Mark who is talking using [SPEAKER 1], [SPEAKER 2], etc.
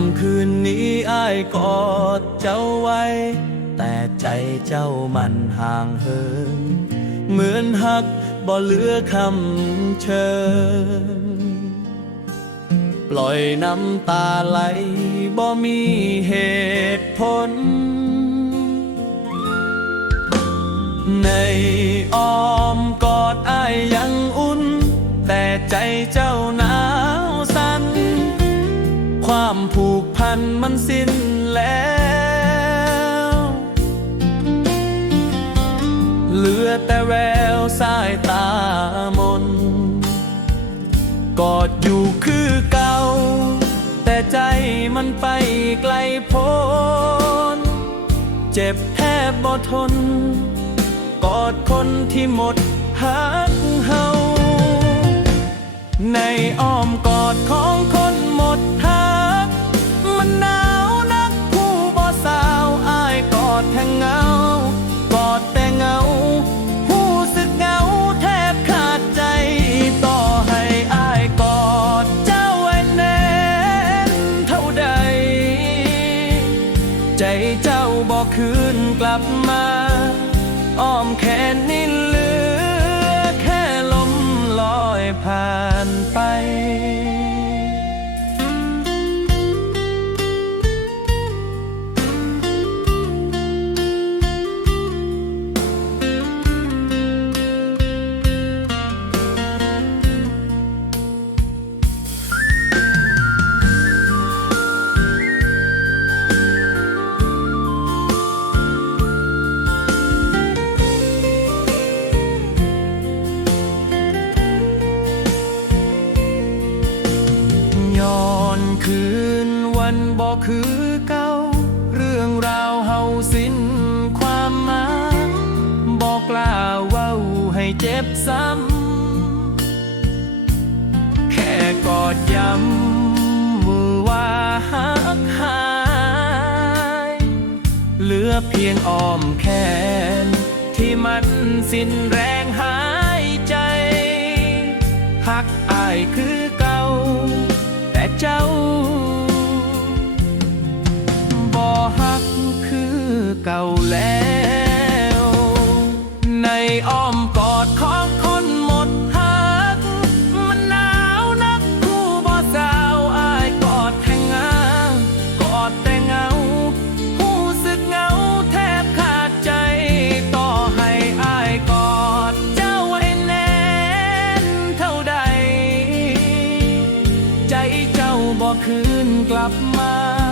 [SPEAKER 1] ำคืนนี้อ้ายกอดเจ้าไว้ แต่ใจเจ้ามันห่างเหิน เหมือนหักบ่เหลือคำเชิญ ปล่อยน้ำตาไหลบ่มีเหตุผล ในอ้อมกอดอ้ายยังอุ่น แต่ใจเจ้านา มันสิ้นแล้ว เหลือแต่แววสายตามน กอดอยู่คือเก่า แต่ใจมันไปไกลโพ้น เจ็บแทบบ่ทน กอดคนที่หมดหักเฮา ใจเจ้าบอกคืนกลับมา อ้อมแขนนี่ คืนวันบอกคือเก่าเรื่องราวเฮาสิ้นความหมายบอกกล่าวว้าให้เจ็บซ้ำแค่กอดย้ำมือว่าหักหายเหลือเพียงอ้อมแขน ที่มันสิ้นแรงหายใจหักอายคือเก่า เจ้า บ่ฮักคือเก่าแล้ว คืนกลับมา